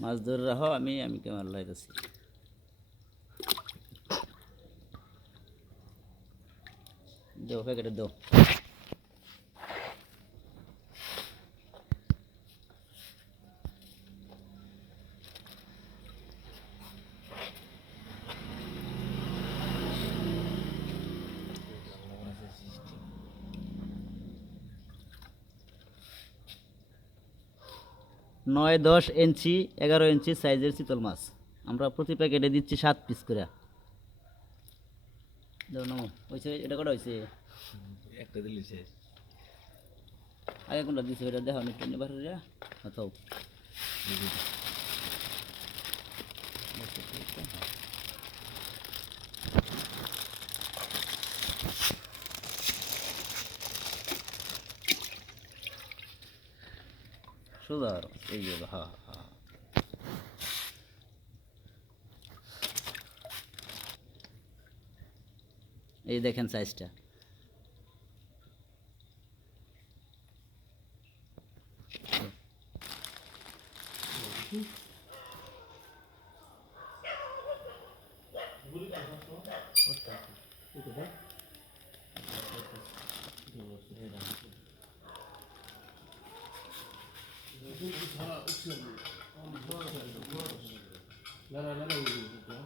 মাছ ধরে রাখো আমি আমি কেমন লাইতেছি দাও প্যাকেটে দাও নয় দশ ইঞ্চি এগারো ইঞ্চি সাইজের চিতল মাছ। আমরা প্রতি প্যাকেটে দিচ্ছি সাত পিস করে। এটা কটা হয়েছে একটা দিলি শেষ আগে কোনটা দিছে ওটা দেখো আমি ট্রেনে বার হয়ে তো সোজা এই যে হ্যাঁ হ্যাঁ এই দেখেন সাইজটা dur bir para atıyorum. Ondan sonra. Lala lala uyuyordu.